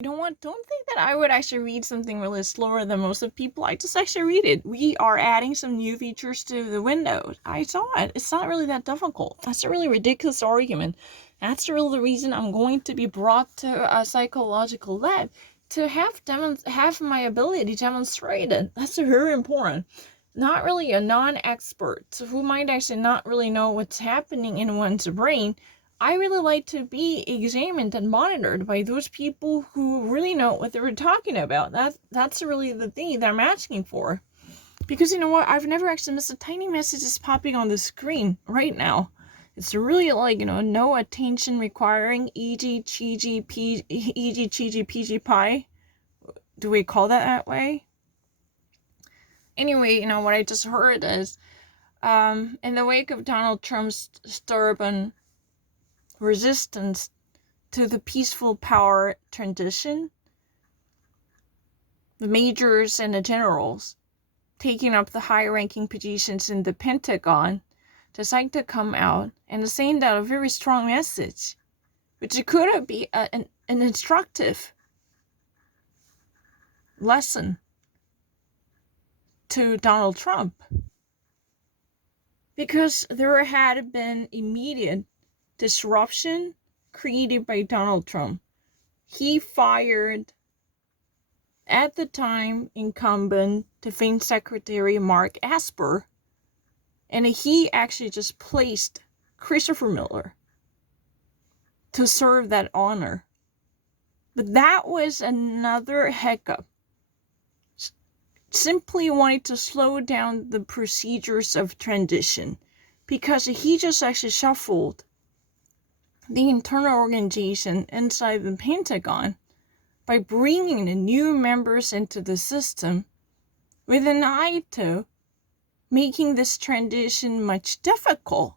You know what? Don't think that I would actually read something really slower than most of people. I just actually read it. We are adding some new features to the window. I saw it. It's not really that difficult. That's a really ridiculous argument. That's really the reason I'm going to be brought to a psychological lab to have my ability demonstrated. That's very important. Not really a non-expert who might actually not really know what's happening in one's brain. I really like to be examined and monitored by those people who really know what they were talking about. That's really the thing that I'm asking for. Because you know what? I've never actually missed a tiny message just popping on the screen right now. It's really like, no attention requiring, e.g. Chi P e.g. Chi PG Pie. Do we call that way? Anyway, what I just heard is, in the wake of Donald Trump's stubborn resistance to the peaceful power transition, the majors and the generals taking up the high-ranking positions in the Pentagon decided to come out and send out a very strong message, which could be an instructive lesson to Donald Trump. Because there had been immediate disruption created by Donald Trump. He fired, at the time, incumbent Defense Secretary Mark Esper, and he actually just placed Christopher Miller to serve that honor. But that was another hiccup. Simply wanted to slow down the procedures of transition, because he just actually shuffled the internal organization inside the Pentagon by bringing the new members into the system with an eye to making this transition much difficult.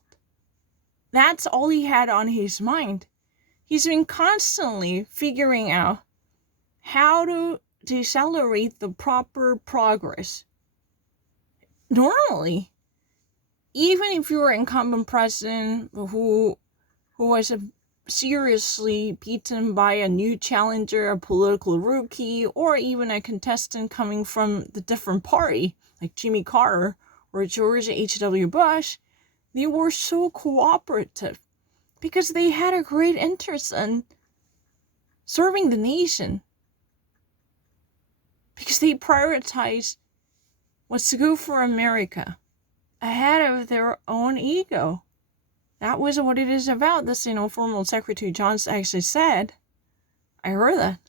That's all he had on his mind. He's been constantly figuring out how to decelerate the proper progress. Normally, even if you're an incumbent president who was seriously beaten by a new challenger, a political rookie, or even a contestant coming from the different party, like Jimmy Carter or George H.W. Bush, they were so cooperative because they had a great interest in serving the nation, because they prioritized what's good for America ahead of their own ego. That was what it is about. This, former Secretary Johnson actually said. I heard that.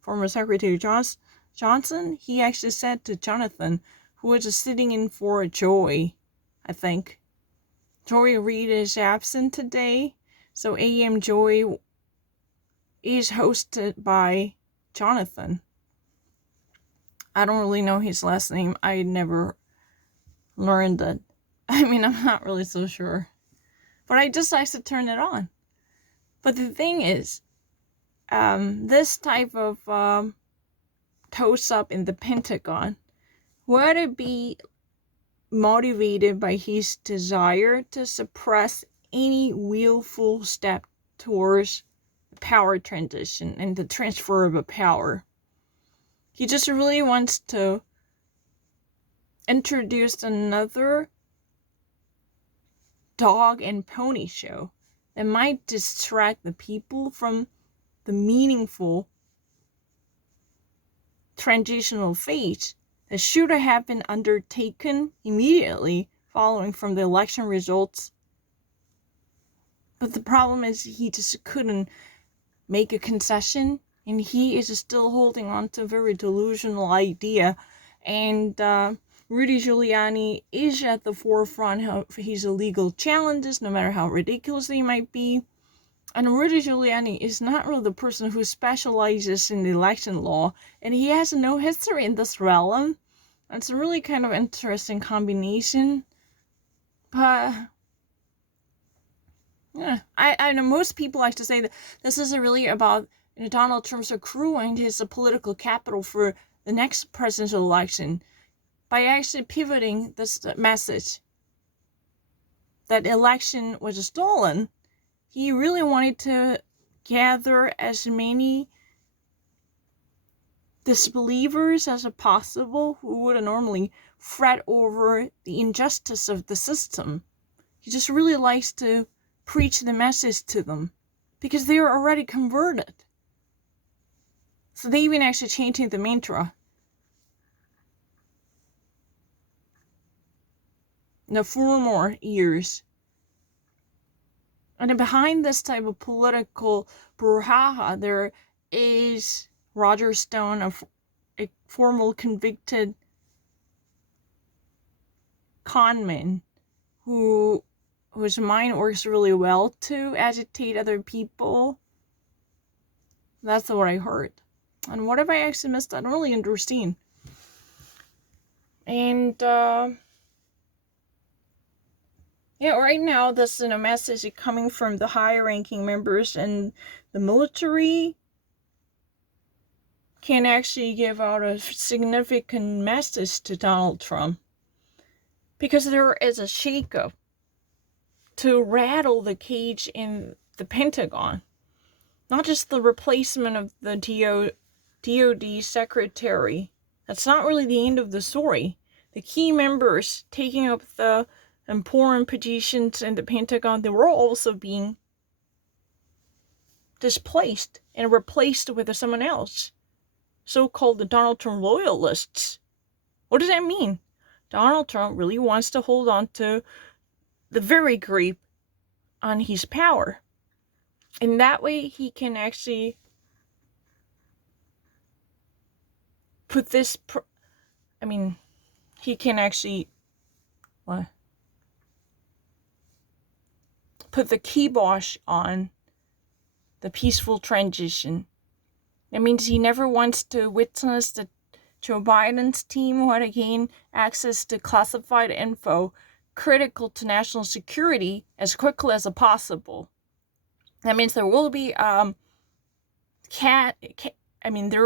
Former Secretary Johnson, he actually said to Jonathan, who was just sitting in for Joy, I think. Joy Reid is absent today, so AM Joy is hosted by Jonathan. I don't really know his last name. I never learned it. I'm not really so sure. But I just like to turn it on. But the thing is, this type of toss-up in the Pentagon, would it be motivated by his desire to suppress any willful step towards the power transition and the transfer of power? He just really wants to introduce another dog and pony show that might distract the people from the meaningful transitional phase that should have been undertaken immediately following from the election results. But the problem is he just couldn't make a concession, and he is still holding on to a very delusional idea. And Rudy Giuliani is at the forefront of his illegal challenges, no matter how ridiculous they might be. And Rudy Giuliani is not really the person who specializes in the election law, and he has no history in this realm. It's a really kind of interesting combination. But yeah, I know most people like to say that this isn't really about Donald Trump's accruing his political capital for the next presidential election by actually pivoting this message that election was stolen. He really wanted to gather as many disbelievers as possible who would normally fret over the injustice of the system. He just really likes to preach the message to them because they are already converted. So they even actually changing the mantra. The 4 more years. And then behind this type of political brouhaha, there is Roger Stone, a formal convicted conman whose mind works really well to agitate other people. That's what I heard. And what if I actually missed? I don't really understand. And yeah, right now this message is coming from the high-ranking members in the military. Can actually give out a significant message to Donald Trump. Because there is a shakeup to rattle the cage in the Pentagon. Not just the replacement of the DOD secretary. That's not really the end of the story. The key members taking up the important positions in the Pentagon, they were also being displaced and replaced with someone else. So-called the Donald Trump loyalists. What does that mean? Donald Trump really wants to hold on to the very grip on his power. And that way he can actually put this... he can actually... put the kibosh on the peaceful transition. That means he never wants to witness that Joe Biden's team would gain access to classified info critical to national security as quickly as possible. That means there will be there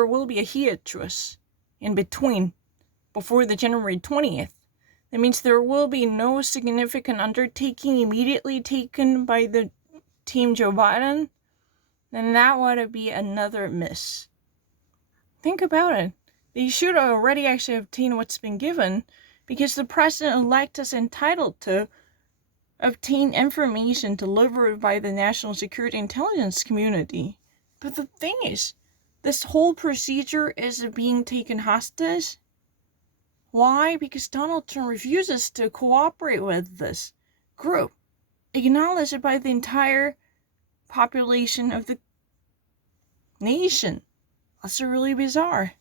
will be a hiatus in between before the January 20th. That means there will be no significant undertaking immediately taken by the team Joe Biden. Then that would be another miss. Think about it. They should already actually obtain what's been given because the president-elect is entitled to obtain information delivered by the national security intelligence community. But the thing is, this whole procedure is being taken hostage. Why? Because Donald Trump refuses to cooperate with this group, acknowledged by the entire population of the nation. That's really bizarre.